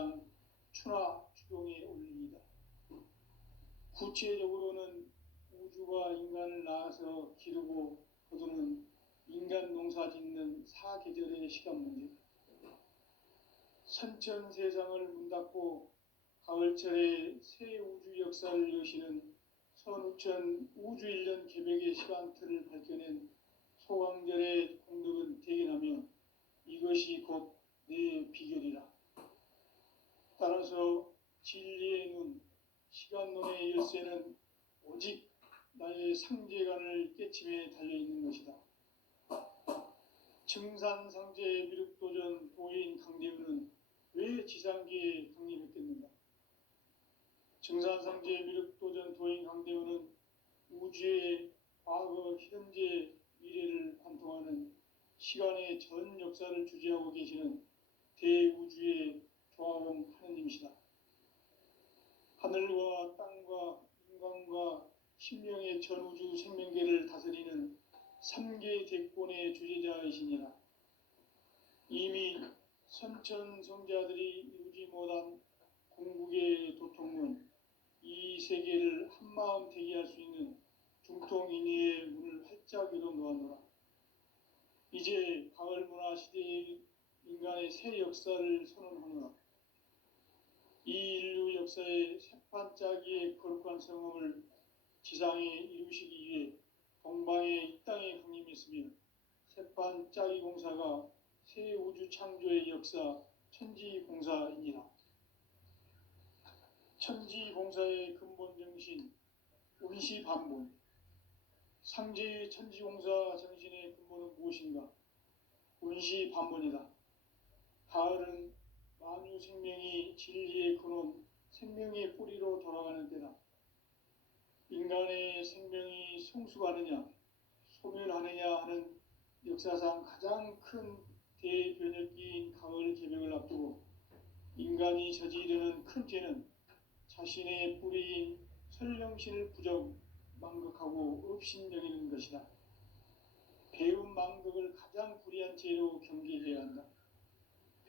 가장 추나 추동에 올립니다. 구체적으로는 우주가 인간을 낳아서 기르고 거두는 인간 농사 짓는 사계절의 시간 문제, 선천 세상을 문닫고 가을철에 새 우주 역사를 여시는 선우천 우주 1년 개벽의 시간틀을 밝혀낸 소강절의 공덕은 대견하며 이것이 곧 내 비결이라. 따라서 진리의 눈, 시간론의 열쇠는 오직 나의 상제관을 깨침에 달려있는 것이다. 증산상제 미륵도전 도인 강대우는 왜 지상계에 강림했겠는가? 증산상제 미륵도전 도인 강대우는 우주의 과거, 현재, 미래를 관통하는 시간의 전 역사를 주재하고 계시는 대우주의 조화봉 하느님이시다. 하늘과 땅과 인간과 신명의 전우주 생명계를 다스리는 3개 대권의 주제자이시니라. 이미 선천성자들이 이루지 못한 궁극의 도통문, 이 세계를 한마음 대기할 수 있는 중통인의의 문을 활짝 열어놓았노라. 이제 가을 문화 시대의 인간의 새 역사를 선언하노라. 이 인류 역사의 새판짜기의 거룩한 성험을 지상에 이루시기 위해 동방의 이 땅에 강림했으며 새판짜기 공사가 새 우주 창조의 역사 천지공사이니라. 천지공사의 근본 정신 운시반본, 상제의 천지공사 정신의 근본은 무엇인가? 운시반본이다. 가을은 만유 생명이 진리의 근원, 생명의 뿌리로 돌아가는 때다. 인간의 생명이 성숙하느냐, 소멸하느냐 하는 역사상 가장 큰 대변혁기인 가을 개벽을 앞두고 인간이 저지르는 큰 죄는 자신의 뿌리인 설령신을 부정, 망극하고 업신여기는 것이다. 배움 망덕을 가장 불의한 죄로 경계해야 한다.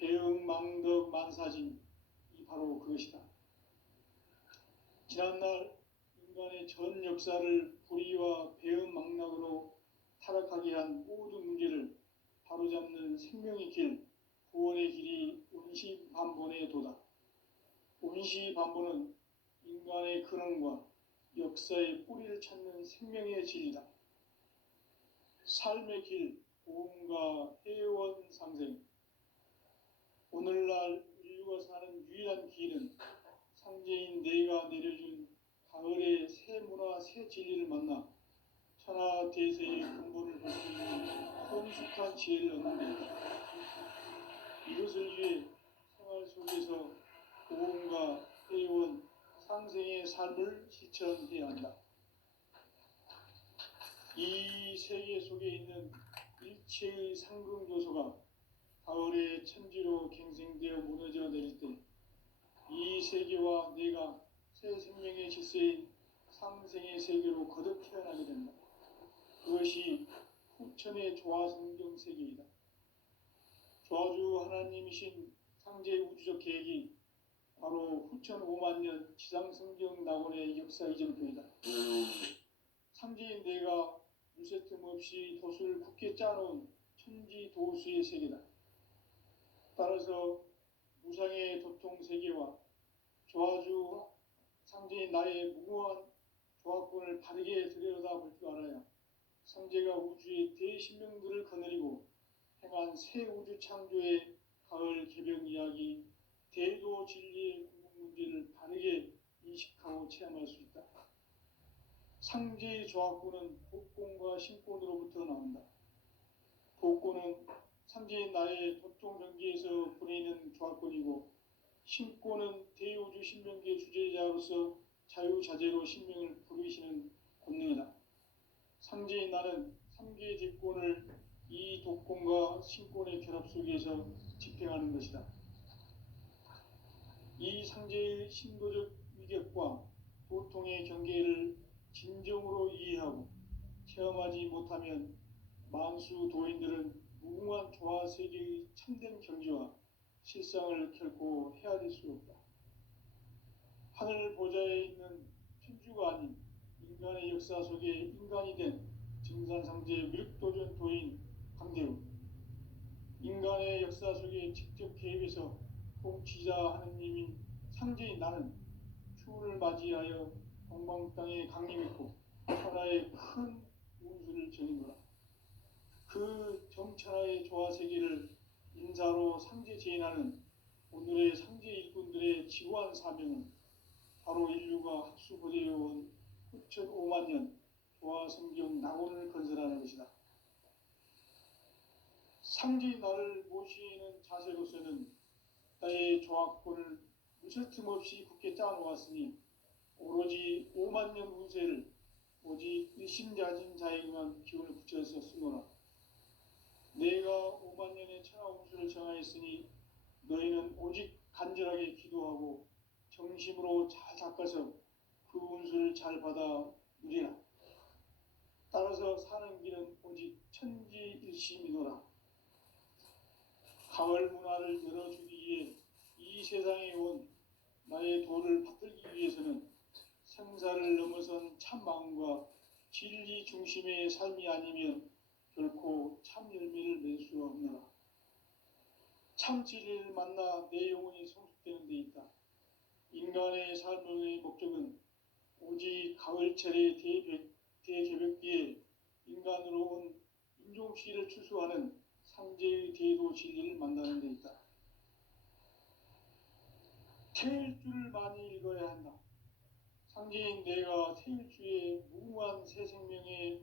배움 망덕 만사진, 이 바로 그것이다. 지난날 인간의 전 역사를 불의와 배움 망락으로 타락하게 한 모든 문제를 바로잡는 생명의 길, 구원의 길이 운시반본의 도다. 운시반본은 인간의 근원과 역사의 뿌리를 찾는 생명의 진리다. 삶의 길, 보험과 해원 상생. 오늘날 인류가 사는 유일한 길은 상제인 내가 내려준 가을의 새 문화, 새 진리를 만나 천하대세의 근본을 볼 수 있는 성숙한 지혜를 얻는 것이다. 이것을 위해 생활 속에서 보험과 해원, 상생의 삶을 실천해야 한다. 이 세계 속에 있는 일체의 상승 요소가 가을의 천지로 갱생되어 무너져 내릴 때 이 세계와 내가 새 생명의 질서인 상생의 세계로 거듭 태어나게 된다. 그것이 후천의 조화성경 세계이다. 조화주 하나님이신 상제 우주적 계획이 바로 후천 5만 년 지상성경 낙원의 역사 이전표이다. 상제인 내가 물새 틈 없이 도수를 굳게 짜놓은 천지 도수의 세계다. 따라서 무상의 도통 세계와 조화주 상제인 나의 무고한 조화권을 바르게 들여다볼 줄 알아야 상제가 우주의 대신명들을 거느리고 행한 새 우주 창조의 가을 개벽 이야기, 대도 진리의 궁극 문제를 바르게 인식하고 체험할 수 있다. 상제의 조화권은 복권과 신권으로부터 나온다. 복권은 상제인 나의 도통 경계에서 보내는 조화권이고, 신권은 대우주 신명계 주제자로서 자유자재로 신명을 부르시는 권능이다. 상제인 나는 3개의 대권을 이 독권과 신권의 결합 속에서 집행하는 것이다. 이 상제의 신도적 위격과 도통의 경계를 진정으로 이해하고 체험하지 못하면 만수 도인들은 무궁한 조화 세계의 참된 경지와 실상을 결코 헤아릴 수 없다. 하늘 보좌에 있는 천주가 아닌 인간의 역사 속에 인간이 된 증산상제 미륵도전 도인 강대우, 인간의 역사 속에 직접 개입해서 통치자 하느님인 상제인 나는 추운을 맞이하여 동방 땅에 강림했고 천하의 큰 운수를 전인노라. 그 정천하의 조화세계를 인사로 상제 제인하는 오늘의 상제 일꾼들의 지구한 사명은 바로 인류가 학수 보존해온 9,500만 년 조화성경 낙원을 건설하는 것이다. 상제인 나를 모시는 자세로서는 나의 조합권을 무설 틈 없이 굳게 짜놓았으니 오로지 5만 년 운세를 오직 일심자진 자에게만 기운을 붙여서 쓰노라. 내가 5만 년의 천하 운수를 정하였으니 너희는 오직 간절하게 기도하고 정심으로 잘 닦아서 그 운수를 잘 받아 누리라. 따라서 사는 길은 오직 천지일심이노라. 가을 문화를 열어주기 위해 이 세상에 온 나의 도를 받들기 위해서는 생사를 넘어선 참 마음과 진리 중심의 삶이 아니면 결코 참 열매를 맺을 수 없노라. 참 진리를 만나 내 영혼이 성숙되는 데 있다. 인간의 삶의 목적은 오직 가을철의 대개벽기에 인간으로 온 인종시를 추수하는 상제의 대도 진리를 만나는 데 있다. 태일주를 많이 읽어야 한다. 상제인 내가 태일주의 무궁한 새 생명의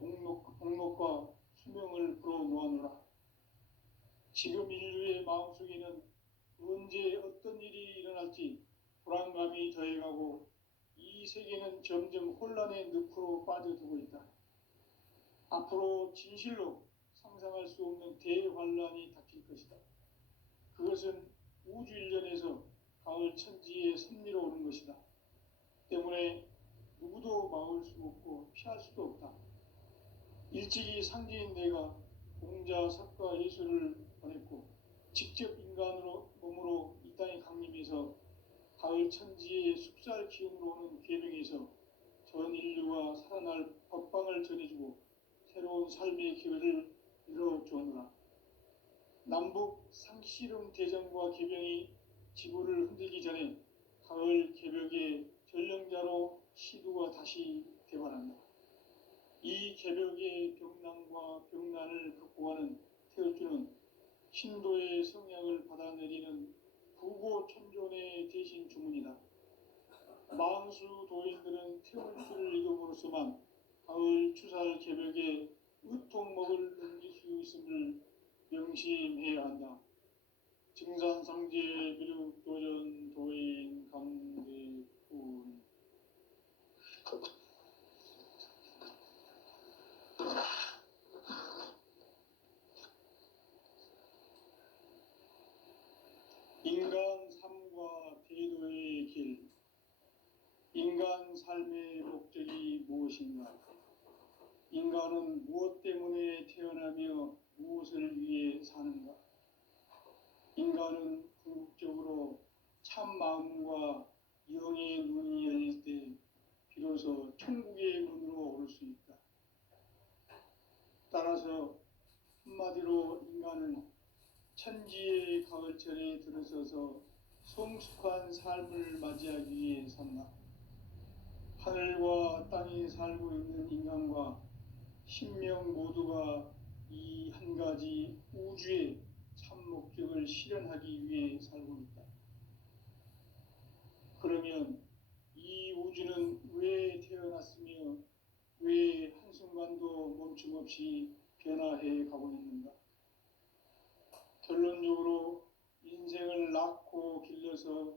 목록과 수명을 불어놓아노라. 지금 인류의 마음속에는 언제 어떤 일이 일어날지 불안감이 더해가고 이 세계는 점점 혼란의 늪으로 빠져들고 있다. 앞으로 진실로 상상할 수 없는 대환란이 닥칠 것이다. 그것은 우주 일련에서 가을 천지에 섭리로 오는 것이다. 때문에 누구도 막을 수 없고 피할 수도 없다. 일찍이 상제인 내가 공자, 석가, 예수를 보냈고 직접 인간으로 몸으로 이 땅에 강림해서 가을 천지의 숙살 기운으로 오는 계명에서 전 인류가 살아날 법방을 전해주고 새로운 삶의 기회를 이뤄주었노라. 남북 상씨름 대전과 개병이 지구를 흔들기 전에 가을 개벽의 전령자로 시두가 다시 되관한다. 이 개벽의 병난과 병난을 극복하는 태울주는 신도의 성약을 받아내리는 부고천존의 대신 주문이다. 만수 도인들은 태울주를 읽음으로써만 가을 추살 개벽에 의통목을 넘길 수 있음을 명심해야 한다. 증산상제 미륵도전 도인 강대훈. 인간 삶과 대도의 길. 인간 삶의 목적이 무엇인가? 인간은 무엇 때문에 태어나며 무엇을 위해 사는가? 인간은 궁극적으로 참 마음과 영의 눈이 열릴 때 비로소 천국의 문으로 오를 수 있다. 따라서 한마디로 인간은 천지의 가을철에 들어서서 성숙한 삶을 맞이하기 위해 산다. 하늘과 땅에 살고 있는 인간과 신명 모두가 이 한 가지 우주의 참 목적을 실현하기 위해 살고 있다. 그러면 이 우주는 왜 태어났으며 왜 한순간도 멈춤없이 변화해 가고 있는가? 결론적으로 인생을 낳고 길러서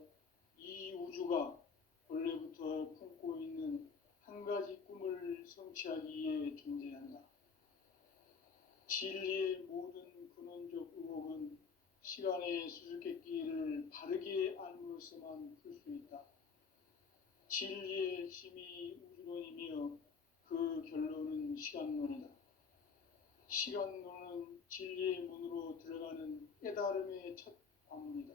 이 우주가 원래부터 품고 있는 한 가지 꿈을 성취하기 위해 존재한다. 진리의 모든 근원적 의혹은 시간의 수수께끼를 바르게 알므로써만 풀 수 있다. 진리의 핵심이 우주론이며 그 결론은 시간론이다. 시간론은 진리의 문으로 들어가는 깨달음의 첫 관문이다.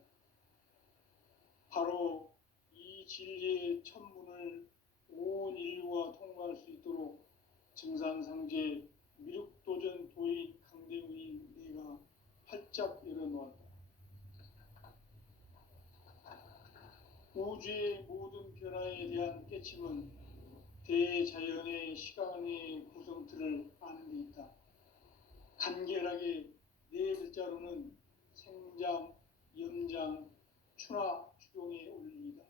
진리의 천문을 온 인류가 통과할 수 있도록 증산상제 미륵도전 도인 강대우인 내가 활짝 열어놓았다. 우주의 모든 변화에 대한 깨침은 대자연의 시간의 구성틀을 아는 데 있다. 간결하게 네 글자로는 생장, 연장, 추나 추동의 원리이다.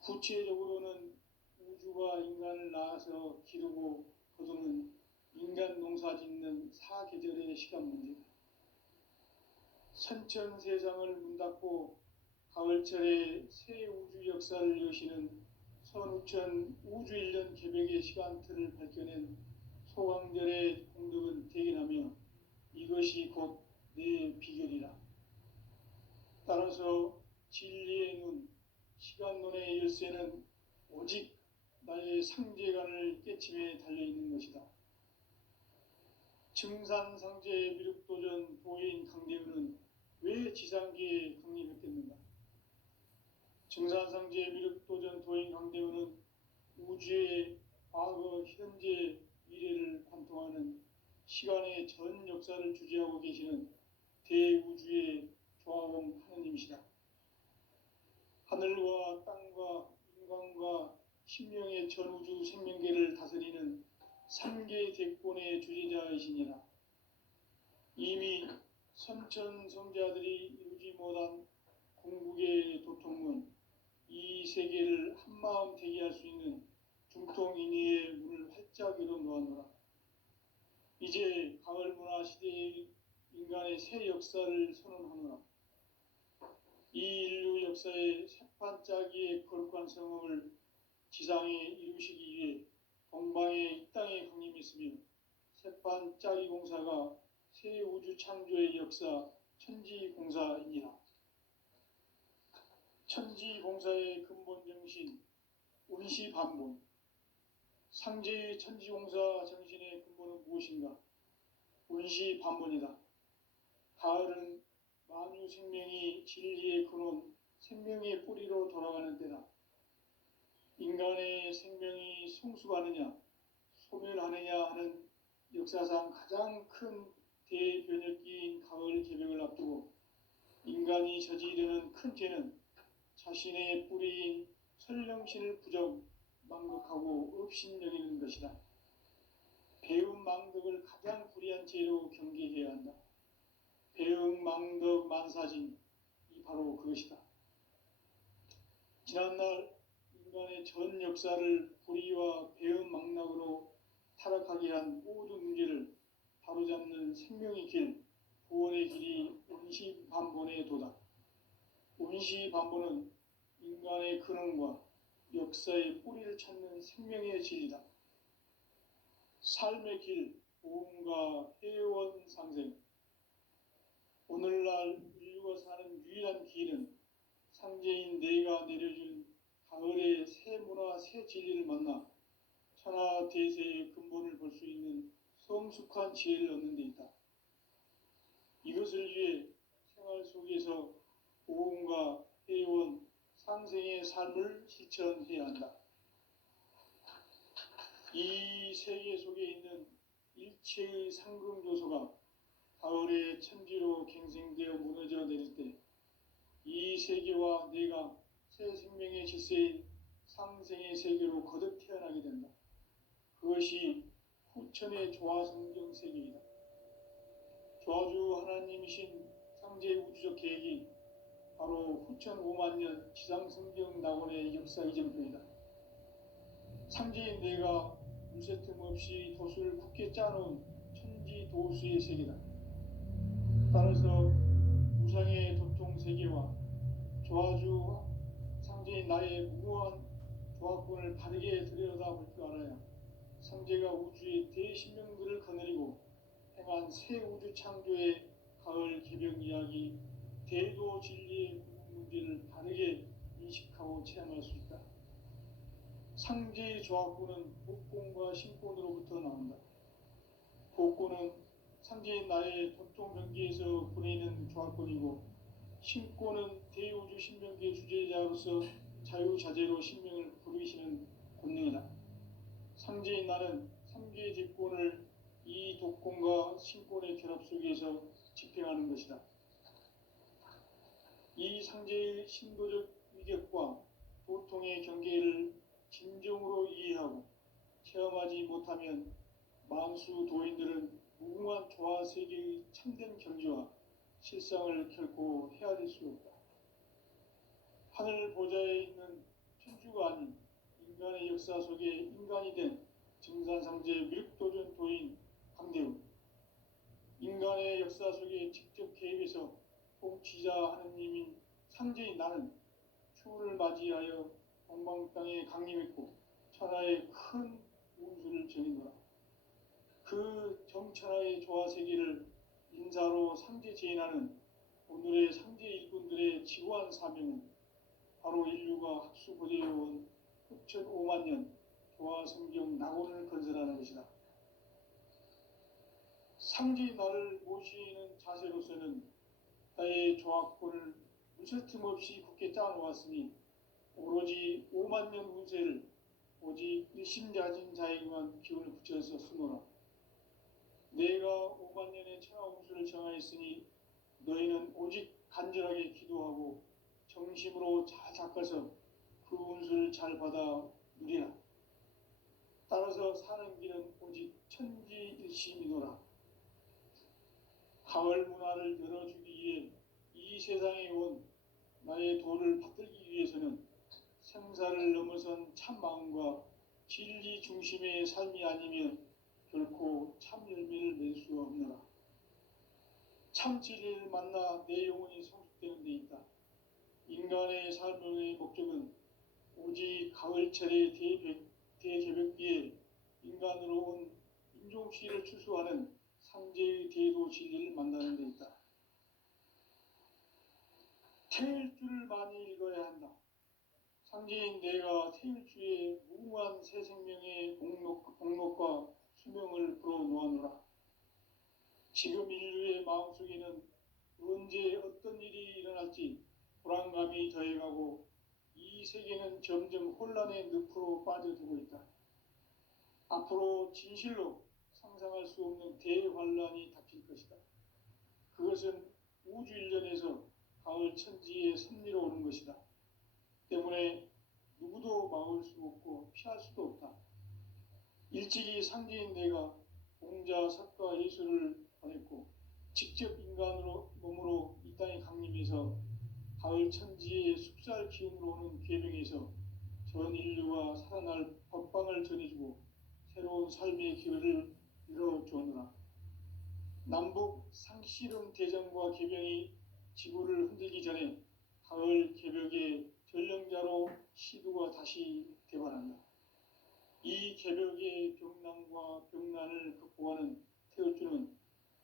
구체적으로는 우주가 인간을 낳아서 기르고 거두는 인간 농사 짓는 사계절의 시간 문제다. 선천세상을 문닫고 가을철에 새 우주 역사를 여시는 선우천 우주일년 개벽의 시간틀을 밝혀낸 소강절의 공덕은 대견하며 이것이 곧 내 비결이라. 따라서 진리의 눈, 시간론의 열쇠는 오직 나의 상제관을 깨침에 달려있는 것이다. 증산상제 미륵도전 도인 강대우는 왜 지상계에 강림했겠는가? 증산상제 미륵도전 도인 강대우는 우주의 과거, 현재, 미래를 관통하는 시간의 전 역사를 주재하고 계시는 대우주의 조화공 하느님이시다. 하늘과 땅과 인간과 신명의 전우주 생명계를 다스리는 삼계 대권의 주재자이시니라. 이미 선천성자들이 이루지 못한 궁극의 도통문, 이 세계를 한마음 되게 할 수 있는 중통인의의 문을 활짝 열어놓았노라. 이제 가을 문화 시대의 인간의 새 역사를 선언하노라. 이 인류 역사의 새판짜기의 거룩한 성업을 지상에 이루시기 위해 동방의 이 땅에 강림했으며 새판짜기 공사가 새 우주 창조의 역사 천지공사이니라. 천지공사의 근본 정신 운시반본. 상제의 천지공사 정신의 근본은 무엇인가? 운시반본이다. 가을은 만유 생명이 진리의 근원, 생명의 뿌리로 돌아가는 때다. 인간의 생명이 성숙하느냐, 소멸하느냐 하는 역사상 가장 큰 대변혁기인 가을 개벽을 앞두고 인간이 저지르는 큰 죄는 자신의 뿌리인 설령신을 부정, 망극하고 업신여기는 것이다. 배움 망덕을 가장 불의한 죄로 경계해야 한다. 배움 망덕 만사진, 이 바로 그것이다. 지난날 인간의 전 역사를 불의와 배움 망락으로 타락하게 한 모든 문제를 바로잡는 생명의 길, 구원의 길이 운시반본의 도다. 운시반본은 인간의 근원과 역사의 뿌리를 찾는 생명의 진리다. 삶의 길, 보험과 회원 상생. 오늘날 인류가 사는 유일한 길은 상제인 내가 내려준 가을의 새 문화, 새 진리를 만나 천하 대세의 근본을 볼 수 있는 성숙한 지혜를 얻는 데 있다. 이것을 위해 생활 속에서 보험과 회원, 상생의 삶을 실천해야 한다. 이 세계 속에 있는 일체의 상금요소가 가을의 천지로 갱생되어 무너져 내릴 때 이 세계와 내가 새 생명의 질서인 상생의 세계로 거듭 태어나게 된다. 그것이 후천의 조화성경 세계이다. 조화주 하나님이신 상제 우주적 계획이 바로 후천 5만 년 지상성경 낙원의 역사 이전표이다. 상제인 내가 무쇠틈 없이 도수를 굳게 짜놓은 천지도수의 세계다. 따라서 무상의 도통 세계와 조화주 상제인 나의 무모한 조화권을 바르게 들여다볼 줄 알아야 상제가 우주의 대신명들을 거느리고 행한 새 우주 창조의 가을 개벽 이야기, 대도 진리의 문제를 바르게 인식하고 체험할 수 있다. 상제의 조화권은 복권과 신권으로부터 나온다. 복권은 상제인 나의 도통 변기에서 보내는 조화권이고, 신권은 대우주 신명기의 주제자로서 자유자재로 sinh命을 부르시는 본능이다. 상제인 나는 3계 집권을 이 독권과 신권의 결합 속에서 집행하는 것이다. 이 상제의 신도적 위격과 도통의 경계를 진정으로 이해하고 체험하지 못하면 만수 도인들은 무궁한 조화 세계의 참된 경지와 실상을 결코 헤아릴 수 없다. 하늘 보좌에 있는 천주가 아닌 인간의 역사 속에 인간이 된 증산상제 미륵도전 도인 강대훈, 인간의 역사 속에 직접 개입해서 통치자 하느님인 상제인 나는 추운을 맞이하여 동방 땅에 강림했고 천하의 큰 운수를 정했노라. 그 정천하의 조화세계를 인사로 상제 제인하는 오늘의 상제 일꾼들의 지구한 사명은 바로 인류가 학수 고대해온 흑천 5만 년 조화성경 낙원을 건설하는 것이다. 상제인 나를 모시는 자세로서는 나의 조화권을 무설틈 없이 굳게 짜놓았으니 오로지 5만 년 운세를 오직 일심자진 자에게만 기운을 붙여서 쓰노라. 내가 5만 년의 천하 운수를 정하였으니 너희는 오직 간절하게 기도하고 정심으로 잘 닦아서 그 운수를 잘 받아 누리라. 따라서 사는 길은 오직 천지일심이노라. 가을 문화를 열어주기 위해 이 세상에 온 나의 도를 받들기 위해서는 생사를 넘어선 참 마음과 진리 중심의 삶이 아니면 결코 참 열매를 맺을 수 없노라. 참 진리를 만나 내 영혼이 성숙되는 데 있다. 인간의 삶의 목적은 오직 가을철의 대개벽기에 인간으로 온 인종시를 추수하는 상제의 대도 진리를 만나는 데 있다. 태일주를 많이 읽어야 한다. 상제인 내가 태일주의 무궁한 새 생명의 공록과 수명을 불어놓아노라. 지금 인류의 마음속에는 언제 어떤 일이 일어날지 불안감이 더해가고 이 세계는 점점 혼란의 늪으로 빠져들고 있다. 앞으로 진실로 상상할 수 없는 대환란이 닥칠 것이다. 그것은 우주 일련에서 가을 천지의 섭리로 오는 것이다. 때문에 누구도 막을 수 없고 피할 수도 없다. 일찍이 상제인 내가 공자, 석가, 예수를 보냈고 직접 인간으로 몸으로 이 땅에 강림해서 가을 천지의 숲살 기운으로 오는 계명에서 전 인류가 살아날 법방을 전해주고 새로운 삶의 기회를 이뤄주었노라. 남북 상씨름 대전과 개병이 지구를 흔들기 전에 가을 개벽의 전령자로 시두가 다시 대발한다. 이 개벽의 병난과 병난을 극복하는 태울주는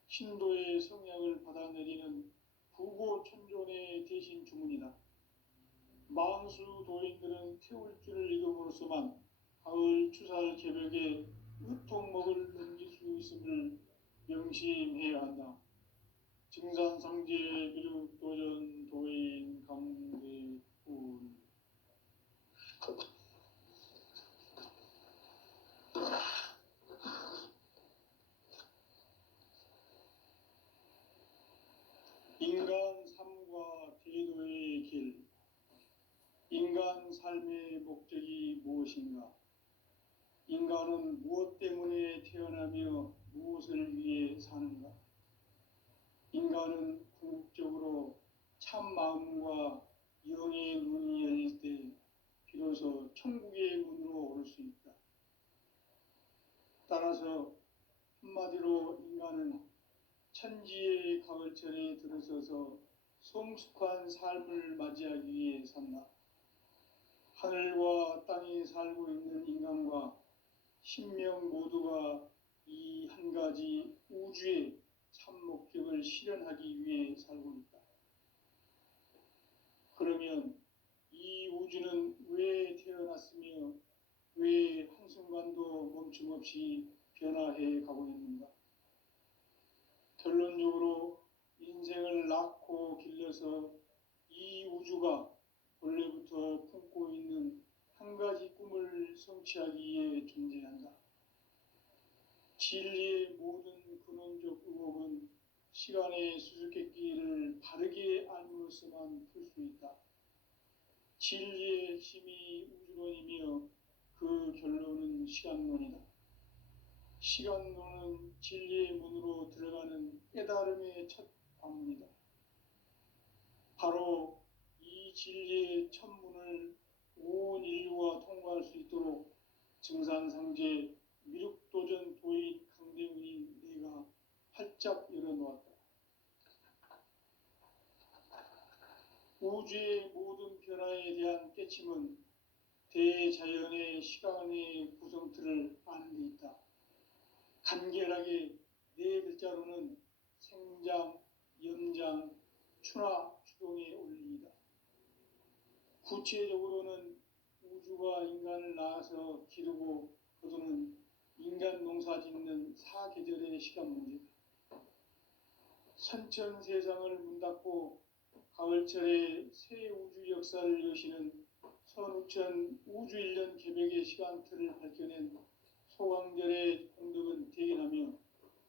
신도의 성약을 받아내리는 부고천존의 대신 주문이다. 만수 도인들은 태울주를 읽음으로써만 가을 추살 개벽에 으통목을 넘길 수 있음을 명심해야 한다. 증산상제 미륵도전 도인 강대훈. 인간 삶과 제도의 길. 인간 삶의 목적이 무엇인가? 인간은 무엇 때문에 태어나며 무엇을 위해 사는가? 인간은 궁극적으로 참 마음과 영의 문이 열릴 때 비로소 천국의 문으로 오를 수 있다. 따라서 한마디로 인간은 천지의 가을철에 들어서서 성숙한 삶을 맞이하기 위해 산다. 하늘과 땅에 살고 있는 인간과 신명 모두가 이 한 가지 우주의 참 목적을 실현하기 위해 살고 있다. 그러면 이 우주는 왜 태어났으며 왜 한순간도 멈춤없이 변화해 가고 있는가? 결론적으로 인생을 낳고 길러서 이 우주가 본래부터 오래전부터 품고 있는 한 가지 꿈을 성취하기 위해 존재한다. 진리의 모든 근원적 의혹은 시간의 수수께끼를 바르게 알므로써만 풀 수 있다. 진리의 핵심이 우주론이며 그 결론은 시간론이다. 시간론은 진리의 문으로 들어가는 깨달음의 첫 관문이다. 바로 이 진리의 첫 문을 온 인류가 통과할 수 있도록 증산상제 미륵도전 도인 강대훈인 내가 활짝 열어놓았다. 우주의 모든 변화에 대한 깨침은 대자연의 시간의 구성틀을 아는 데 있다. 간결하게 네 글자로는 생장, 연장, 추나 추동의 원리이다. 구체적으로는 우주가 인간을 낳아서 기르고 거두는 인간 농사 짓는 사계절의 시간 문제다. 선천 세상을 문닫고 가을철에 새 우주 역사를 여시는 선우천 우주 1년 개벽의 시간틀을 밝혀낸 소강절의 공덕은 대견하며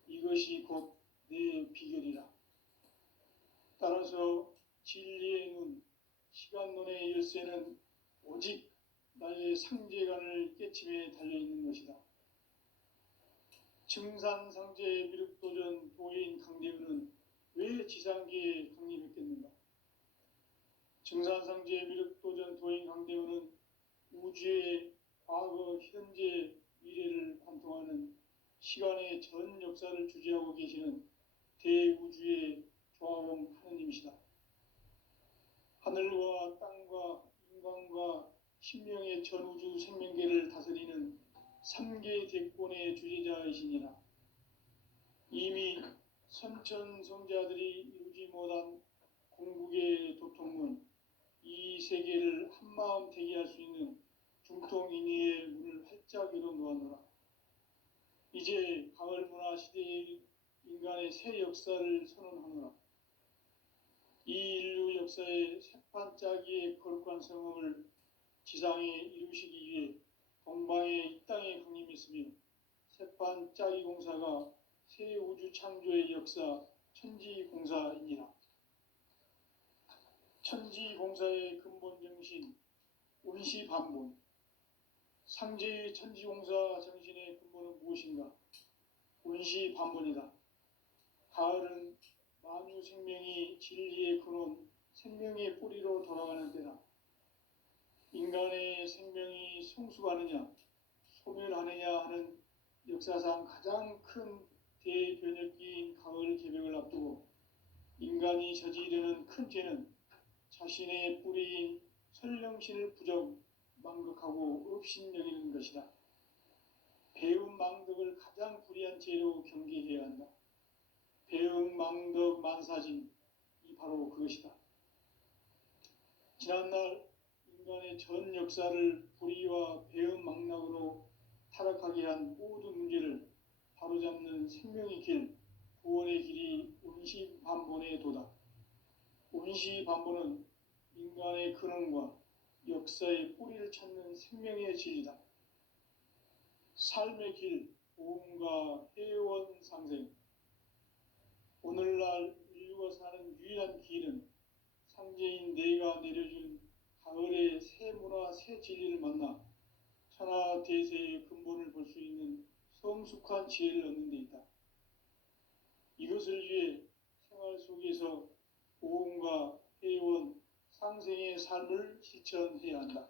이것이 곧 내 비결이라. 따라서 진리의 눈, 시간론의 열쇠는 오직 나의 상제관을 깨침에 달려있는 것이다. 증산상제 미륵도전 도인 강대훈은 왜 지상계에 강림했겠는가? 증산상제 미륵도전 도인 강대훈은 우주의 과거, 현재, 미래를 관통하는 시간의 전 역사를 주재하고 계시는 대우주의 조화원 하느님이시다. 하늘과 땅과 인간과 신명의 전우주 생명계를 다스리는 3개 대권의 주재자이시니라. 이미 선천성자들이 이루지 못한 공국의 도통문, 이 세계를 한마음 되게 할 수 있는 중통인의의 문을 활짝 열어놓았노라. 이제 가을문화 시대의 인간의 새 역사를 선언하노라. 이 인류 역사의 새판짜기의 거룩한 성음을 지상에 이루시기 위해 동방의 이 땅에 강림했으며 새판짜기 공사가 새 우주 창조의 역사 천지공사이니라. 천지공사의 근본 정신 운시반본. 상제의 천지공사 정신의 근본은 무엇인가? 운시반본이다. 가을은 만유 생명이 진리의 근원, 생명의 뿌리로 돌아가는 때다. 인간의 생명이 성숙하느냐, 소멸하느냐 하는 역사상 가장 큰 대변혁기인 가을 개벽을 앞두고 인간이 저지르는 큰 죄는 자신의 뿌리인 설령신을 부정, 망극하고 업신여기는 것이다. 배움 망덕을 가장 불의한 죄로 경계해야 한다. 배움 망덕 만사진, 이 바로 그것이다. 지난날 인간의 전 역사를 불의와 배움 망락으로 타락하게 한 모든 문제를 바로잡는 생명의 길, 구원의 길이 운시반본의 도다. 운시반본은 인간의 근원과 역사의 뿌리를 찾는 생명의 진리다. 삶의 길, 보험과 회원 상생. 오늘날 인류가 사는 유일한 길은 상제인 내가 내려준 가을의 새 문화, 새 진리를 만나 천하 대세의 근본을 볼 수 있는 성숙한 지혜를 얻는 데 있다. 이것을 위해 생활 속에서 보험과 회원, 상생의 삶을 실천해야 한다.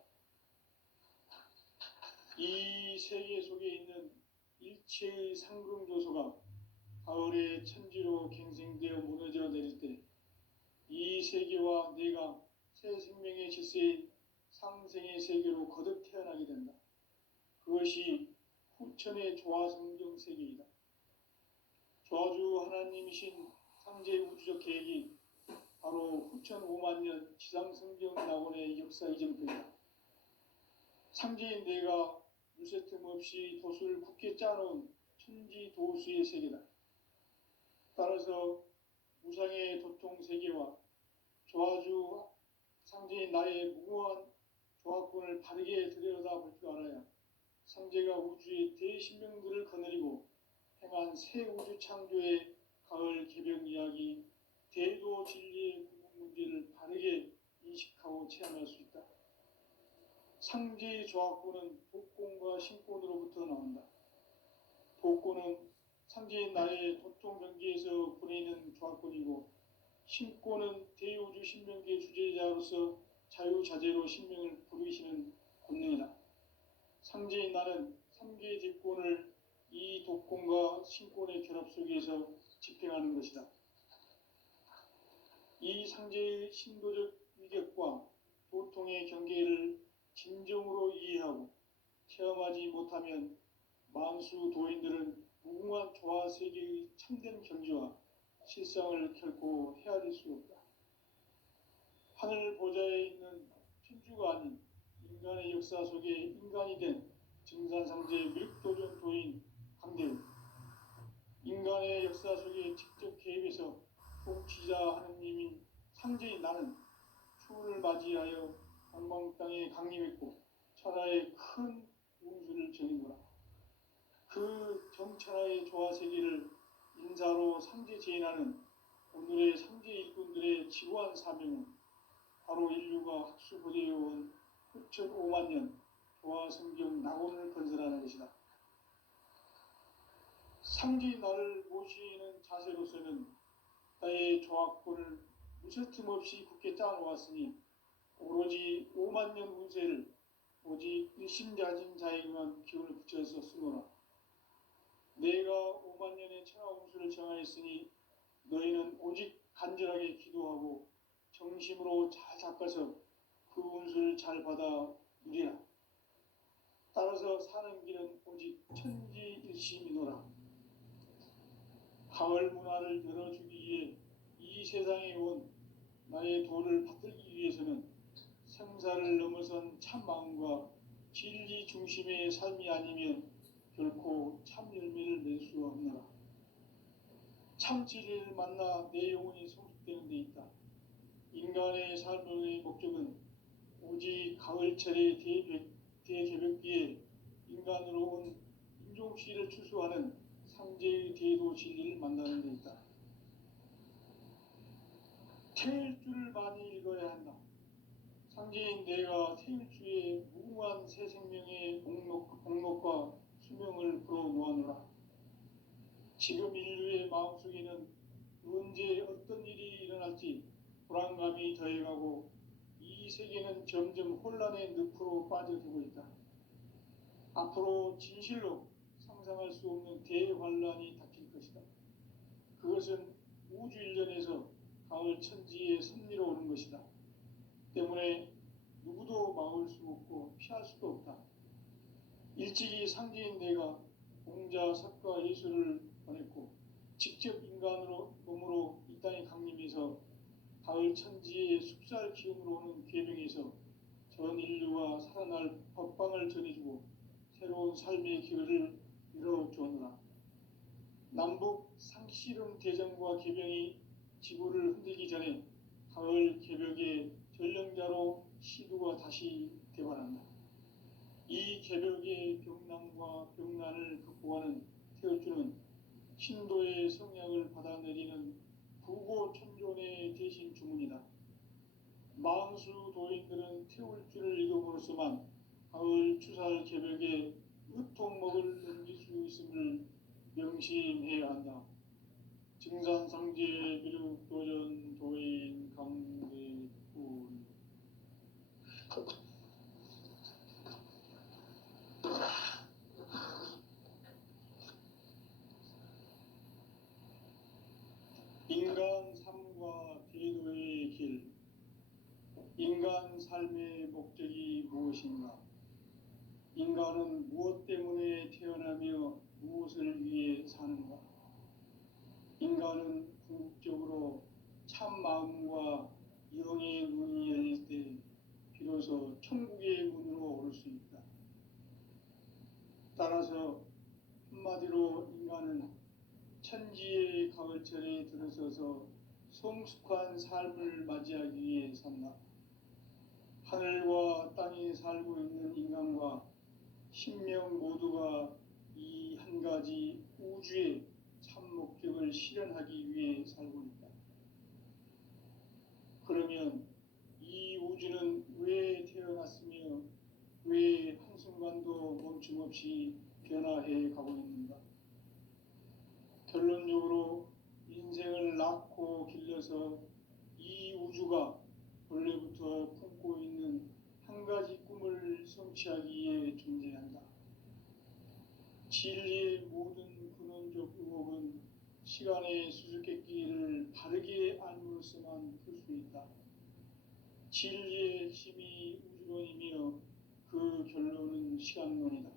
이 세계 속에 있는 일체의 상승조소가 가을의 천지로 갱생되어 무너져 내릴 때 이 세계와 내가 새 생명의 질서인 상생의 세계로 거듭 태어나게 된다. 그것이 후천의 조화성경 세계이다. 조화주 하나님이신 상제 우주적 계획이 바로 후천 5만 년 지상성경 낙원의 역사 이전표이다. 상제인 내가 물새틈 없이 도수를 굳게 짜놓은 천지도수의 세계다. 따라서 무상의 도통 세계와 조화주 상제인 나의 무궁한 조합권을 바르게 들여다볼 줄 알아야 상제가 우주의 대신명들을 거느리고 행한 새 우주 창조의 가을 개벽 이야기, 대도 진리의 구분 문제를 바르게 인식하고 체험할 수 있다. 상제의 조합권은 복권과 신권으로부터 나온다. 복권은 상제의 나의 도통 경계에서 보내는 조합권이고, 신권은 대우주 신명기의 주제자로서 자유자재로 신명을 부르시는 권능이다. 상제의 나는 3개의 대권을 이 독권과 신권의 결합 속에서 집행하는 것이다. 이 상제의 신도적 위격과 도통의 경계를 진정으로 이해하고 체험하지 못하면 만수 도인들은 무궁한 조화 세계의 참된 경지와 실상을 결코 헤아릴 수 없다. 하늘 보좌에 있는 천주가 아닌 인간의 역사 속에 인간이 된 증산상제 밀도전 도인 강대우, 인간의 역사 속에 직접 개입해서 통치자 하느님인 상제인 나는 추운을 맞이하여 방방 땅에 강림했고 천하의 큰 운수를 전인노라. 그 정천하의 조화 세계를 인사로 상제 제인하는 오늘의 상제 일꾼들의 지구한 사명은 바로 인류가 학수고대해온 9,5만 년 조화 성경 낙원을 건설하는 것이다. 상제의 나를 모시는 자세로서는 나의 조합권을 무쇠틈 없이 굳게 짜놓았으니 오로지 5만 년 운세를 오직 일심자진 자에게만 기운을 붙여서 쓰노라. 내가 5만 년의 천하 운수를 정하였으니 너희는 오직 간절하게 기도하고 정심으로 잘 닦아서 그 운수를 잘 받아 누리라. 따라서 사는 길은 오직 천지일심이노라. 가을 문화를 열어주기 위해 이 세상에 온 나의 도를 받들기 위해서는 생사를 넘어선 참 마음과 진리 중심의 삶이 아니면 결코 참 열매를 낼 수 없노라. 참 진리를 만나 내 영혼이 성숙되는 데 있다. 인간의 삶의 목적은 오직 가을철의 대개벽기에 인간으로 온 인종씨를 추수하는 상제의 대도 진리를 만나는 데 있다. 태일주를 많이 읽어야 한다. 상제인 내가 태일주의 무궁한 새 생명의 공록과 수명을 불어놓아노라. 지금 인류의 마음속에는 언제 어떤 일이 일어날지 불안감이 더해가고 이 세계는 점점 혼란의 늪으로 빠져들고 있다. 앞으로 진실로 상상할 수 없는 대환란이 닥칠 것이다. 그것은 우주 일련에서 가을 천지의 섭리로 오는 것이다. 때문에 누구도 막을 수 없고 피할 수도 없다. 일찍이 상제인 내가 공자, 석가, 예수를 보냈고 직접 인간으로 몸으로 이 땅에 강림해서 가을 천지의 숲살 기운으로 오는 계명에서 전 인류와 살아날 법방을 전해주고 새로운 삶의 기회를 열어주었노라. 남북 상씨름 대전과 개병이 지구를 흔들기 전에 가을 개벽의 전령자로 시두가 다시 대발한다. 이 개벽의 병난과 병난을 극복하는 태울주는 신도의 성약을 받아내리는 부고천존의 대신 주문이다. 망수 도인들은 태울주를 읽음으로써만 가을 추살 개벽에 으통먹을 넘길 수 있음을 명심해야 한다. 증산상제 미륵도전 도인 강대군. 인간 삶과 대도의 길. 인간 삶의 목적이 무엇인가? 인간은 무엇 때문에 태어나며 무엇을 위해 사는가? 인간은 궁극적으로 참 마음과 영의 문이 열릴 때 비로소 천국의 문으로 오를 수 있다. 따라서 한마디로 인간은 천지의 가을철에 들어서서 성숙한 삶을 맞이하기 위해 산다. 하늘과 땅의 땅에 살고 있는 인간과 신명 모두가 이 한 가지 우주의 참 목적을 실현하기 위해 살고 있다. 그러면 이 우주는 왜 태어났으며 왜 한순간도 멈춤 없이 변화해 가고 있는가? 결론적으로 인생을 낳고 길러서 이 우주가 원래부터 품고 있는 한 가지 꿈을 성취하기 위해 존재한다. 진리의 모든 근원적 의혹은 시간의 수수께끼를 바르게 알므로써만 풀 수 있다. 진리의 핵심이 우주론이며 그 결론은 시간론이다.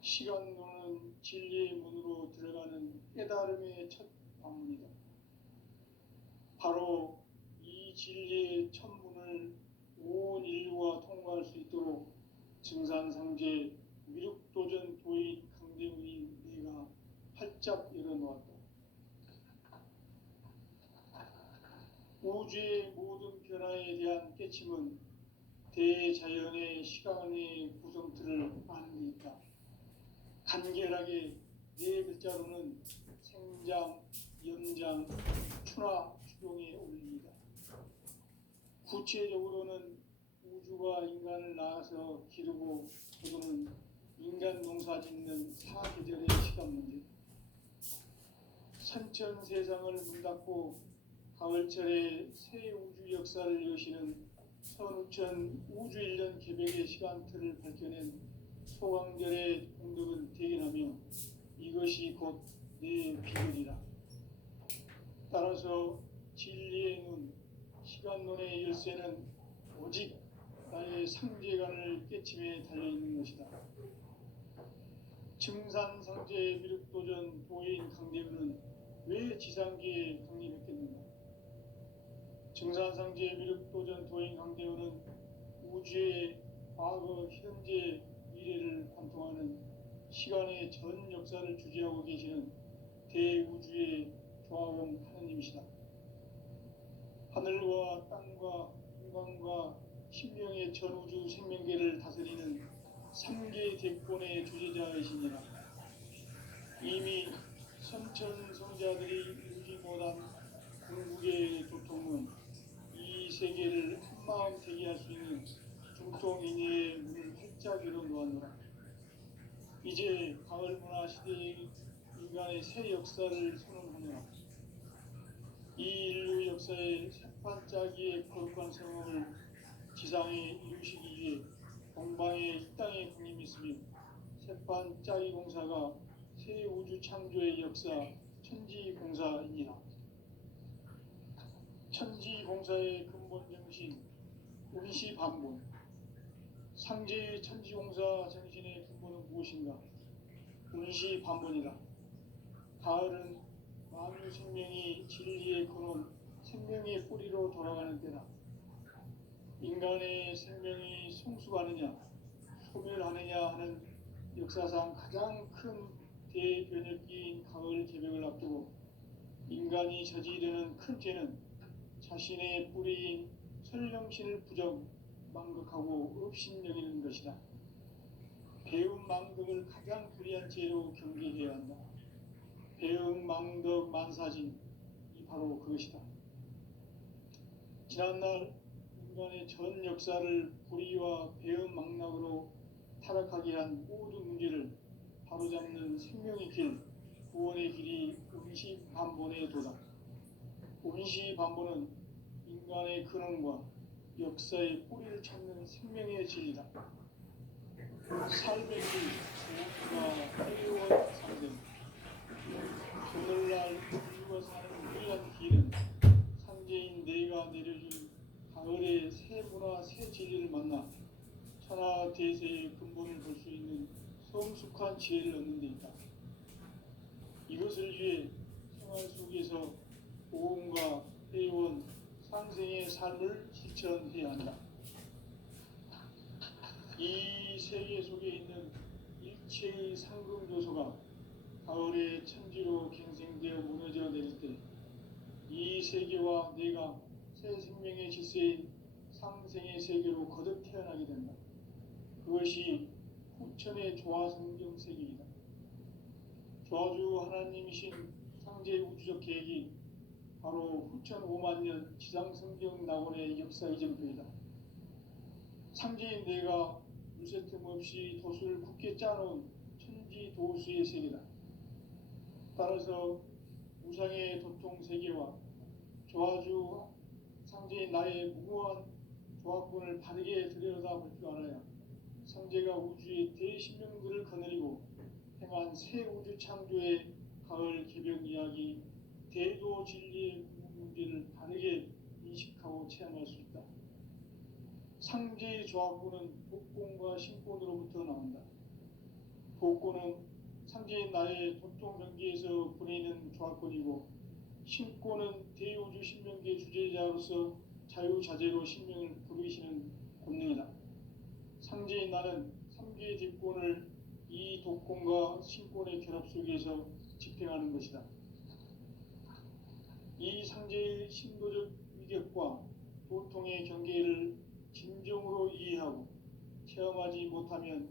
시간론은 진리의 문으로 들어가는 깨달음의 첫 방문이다. 바로 이 진리의 첫 문을 온 인류가 통과할 수 있도록 증산상제 미륵도전 도인 강대훈이 내가 활짝 열어놓았다. 우주의 모든 변화에 대한 깨침은 대자연의 시간의 구성틀을 아는 데 있다. 간결하게 네 글자로는 생장, 연장, 추나 추동의 원리이다. 구체적으로는 우주가 인간을 낳아서 기르고 거두는 인간 농사 짓는 사계절의 시간 문제, 선천 세상을 문 닫고 가을철에 새 우주 역사를 여시는 선우천 우주 1년 개백의 시간틀을 밝혀낸 소강절의 공덕은 대견하며 이것이 곧 내 비결이라. 따라서 진리의 눈, 시간론의 열쇠는 오직 나의 상제관을 깨침에 달려있는 것이다. 증산상제 미륵도전 도인 강대훈은 왜 지상계에 강림했겠는가? 증산상제 미륵도전 도인 강대훈은 우주의 과거, 현재, 미래를 관통하는 시간의 전 역사를 주재하고 계시는 대우주의 조화원 하느님이시다. 하늘과 땅과 인간과 신명의 전우주 생명계를 다스리는 3개 대권의 주제자이시니라. 이미 선천성자들이 이루지 못한 궁극의 도통은 이 세계를 한마음 되게 할 수 있는 중통인의 문을 활짝 열어놓았노라. 이제 가을문화 시대의 인간의 새 역사를 선언하노라. 이 인류 역사의 새판짜기의 거룩한 성험을 지상에 이루시기 위해 동방의 이 땅에 강림했으며 새판짜기 공사가 새 우주 창조의 역사 천지공사이니라. 천지공사의 근본 정신 운시반본. 상제의 천지공사 정신의 근본은 무엇인가? 운시반본이다. 가을은 만유 생명이 진리의 근원, 생명의 뿌리로 돌아가는 때다. 인간의 생명이 성숙하느냐, 소멸하느냐 하는 역사상 가장 큰 대변혁기인 가을 개벽을 앞두고 인간이 저지르는 큰 죄는 자신의 뿌리인 설령신을 부정, 망극하고 업신여기는 것이다. 배움 망덕을 가장 불의한 죄로 경계해야 한다. 배움 망덕 만사진, 이 바로 그것이다. 지난날 인간의 전 역사를 불의와 배움 망락으로 타락하게 한 모든 문제를 바로잡는 생명의 길, 구원의 길이 운시반본의 도다. 운시반본은 인간의 근원과 역사의 뿌리를 찾는 생명의 진리다. 삶의 길, 무엇과 해와 상생. 오늘날 인류가 사는 유일한 길은 상제인 내가 내려준 가을의 새 문화, 새 진리를 만나 천하 대세의 근본을 볼 수 있는 성숙한 지혜를 얻는 데 있다. 이것을 위해 생활 속에서 보험과 회원, 상생의 삶을 실천해야 한다. 이 세계 속에 있는 일체의 상금 요소가 가을의 천지로 갱생되어 무너져 내릴 때 이 세계와 내가 새 생명의 질서인 상생의 세계로 거듭 태어나게 된다. 그것이 후천의 조화성경 세계이다. 조화주 하나님이신 상제 우주적 계획이 바로 후천 5만 년 지상성경 낙원의 역사 이전표이다. 상제인 내가 무쇠 틈 없이 도수를 굳게 짜놓은 천지 도수의 세계다. 따라서 우상의 도통 세계와 조화주 상제인 나의 무고한 조화권을 바르게 들여다볼 줄 알아야 상제가 우주의 대신명들을 거느리고 행한 새 우주 창조의 가을 개벽 이야기, 대도 진리의 문제를 바르게 인식하고 체험할 수 있다. 상제의 조화권은 복권과 신권으로부터 나온다. 복권은 상제인 나의 도통 경계에서 보내는 조화권이고, 신권은 대우주 신명계 주제자로서 자유자재로 신명을 부르시는 권능이다. 상제인 나는 3개의 뒷권을 이 독권과 신권의 결합 속에서 집행하는 것이다. 이 상제의 신도적 위격과 도통의 경계를 진정으로 이해하고 체험하지 못하면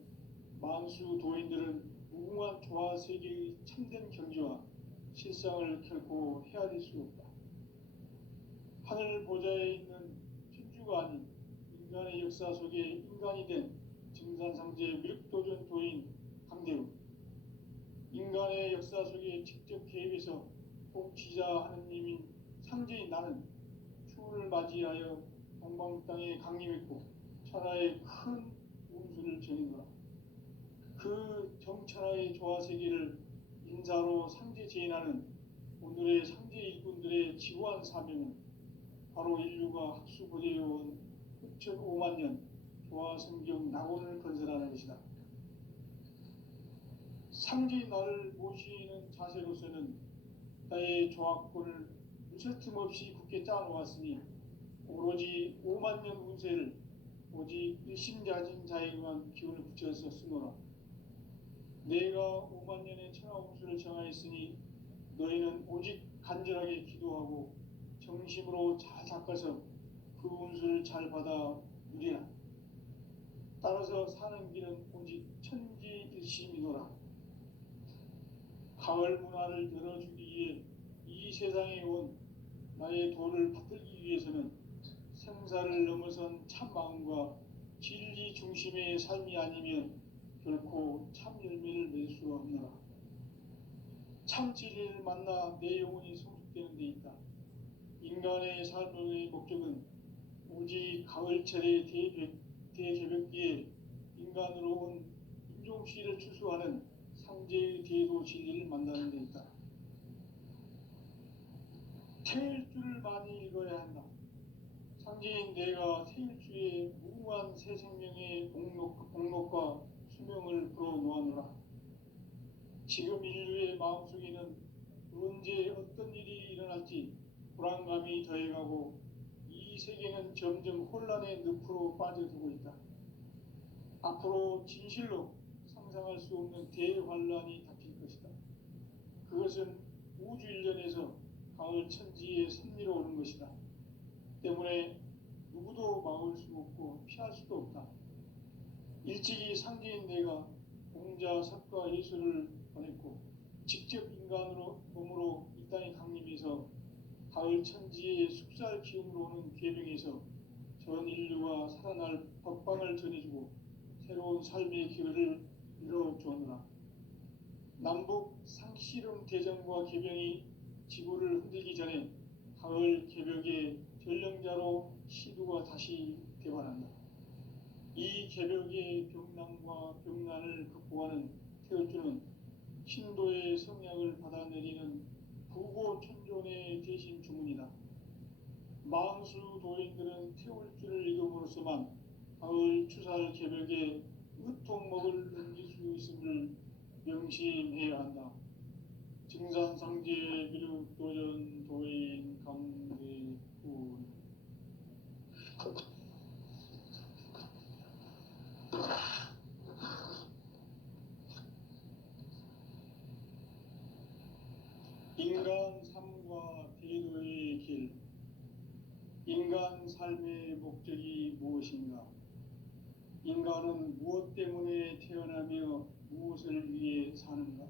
만수 도인들은 무궁한 조화 세계의 참된 경지와 실상을 결코 헤아릴 수 없다. 하늘 보좌에 있는 천주가 아닌 인간의 역사 속에 인간이 된 증산상제 미륵도전 도인 강대우, 인간의 역사 속에 직접 개입해서 통치자 하느님인 상제인 나는 추운을 맞이하여 동방 땅에 강림했고 천하의 큰 운수를 전인노라. 그 정천하의 조화 세계를 인사로 상제 제인하는 오늘의 상제 일꾼들의 지구한 사명은 바로 인류가 학수고대해온 후천 5만 년 조화 성경 낙원을 건설하는 것이다. 상제인 나를 모시는 자세로서는 나의 조화권을 무쇠틈 없이 굳게 짜놓았으니 오로지 5만 년 운세를 오직 일심자진 자에게만 기운을 붙여서 쓰노라. 내가 5만 년의 천하 운수를 정하였으니 너희는 오직 간절하게 기도하고 정심으로 잘 닦아서 그 운수를 잘 받아 누리라. 따라서 사는 길은 오직 천지일심이노라. 가을 문화를 열어주기 위해 이 세상에 온 나의 도를 받들기 위해서는 생사를 넘어선 참 마음과 진리 중심의 삶이 아니면 결코 참 열매를 맺을 수 없노라. 참 진리를 만나 내 영혼이 성숙되는 데 있다. 인간의 삶의 목적은 오직 가을철의 대개벽기에 인간으로 온 인종씨를 추수하는 상제의 대도 진리를 만나는 데 있다. 태일주를 많이 읽어야 한다. 상제인 내가 태일주의 무궁한 새 생명의 복록과 수명을 불어놓아노라. 지금 인류의 마음속에는 언제 어떤 일이 일어날지 불안감이 더해가고 이 세계는 점점 혼란의 늪으로 빠져들고 있다. 앞으로 진실로 상상할 수 없는 대환란이 닥칠 것이다. 그것은 우주 일련에서 가을 천지에 선미로 오는 것이다. 때문에 누구도 막을 수 없고 피할 수도 없다. 일찍이 상제인 내가 공자, 석가, 예수를 보냈고 직접 인간으로 몸으로 이 땅에 강림해서 가을 천지의 숲살 기운으로 오는 계명에서 전 인류가 살아날 법방을 전해주고 새로운 삶의 기회를 이뤄주었노라. 남북 상씨름 대전과 계명이 지구를 흔들기 전에 가을 개벽의 전령자로 시두가 다시 개발한다. 이 개벽의 병난과 병난을 극복하는 태울주는 신도의 성약을 받아내리는 부고천존의 대신 주문이다. 망수 도인들은 태울주를 읽음으로써만 가을 추살 개벽에 으통먹을 넘길 수 있음을 명심해야 한다. 증산상제 미륵도전 도인 강대훈. 인간 삶과 대도의 길. 인간 삶의 목적이 무엇인가? 인간은 무엇 때문에 태어나며 무엇을 위해 사는가?